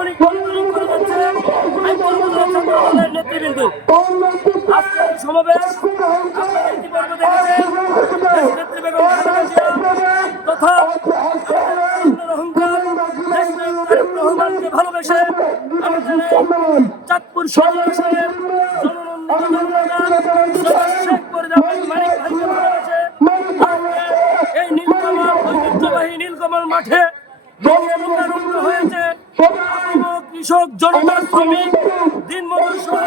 সার্বক্ষণিক মনিটরিং করে যাচ্ছে। আইন কর্মকর্তা ছাত্র নেতৃবৃন্দ। আজকের সমাবেশ আপনারা ইতিপূর্বে দেখেছেন দেশনেত্রী বেগম তথা রহমানকে ভালোবেসে চাঁদপুর নীলকমল মাঠে হয়েছে। কৃষক জনতা শ্রমিক, দিনমজুর সহ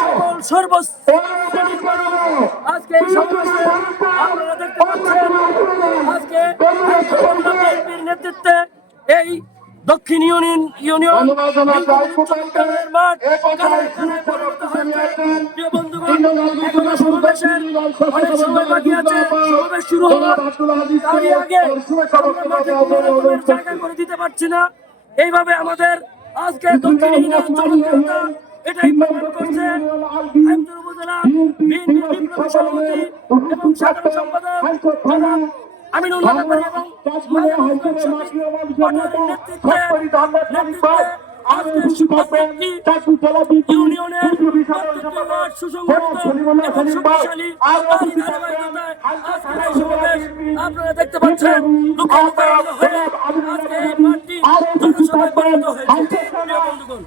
সকল সর্বশ্রেণীর মানুষ আজকে এই সমাবেশে আপনারা দেখতে পাচ্ছেন, আজকে বিএনপির নেতৃত্বে এই দক্ষিণ ইউনিয়ন ইউনিয়ন শুরু করে দিতে পারছি না। এইভাবে আমাদের আজকে দক্ষিণ ইউনিয়ন জনপ্রিয়তা এটাই প্রমাণ করছে। আইমচর উপজেলা বিএনপি বিপ্লবী সভাপতি এবং সাধারণ সম্পাদক জনাব আমিনুল্লাহ ব্যাপারী এবং নেতৃত্বে নেতৃত্বে আজকের প্রত্যেকটি ইউনিয়নের প্রত্যেকটি ওয়ার্ড সুসংগঠিত এবং শক্তিশালী তারই ধারাবাহিকতায় আজকের এই সমাবেশ। আপনারা দেখতে পাচ্ছেন লক্ষ লক্ষ হয়ে আজকে এই মাঠটি জনসভায় পরিণত হয়েছে বন্ধুগণ।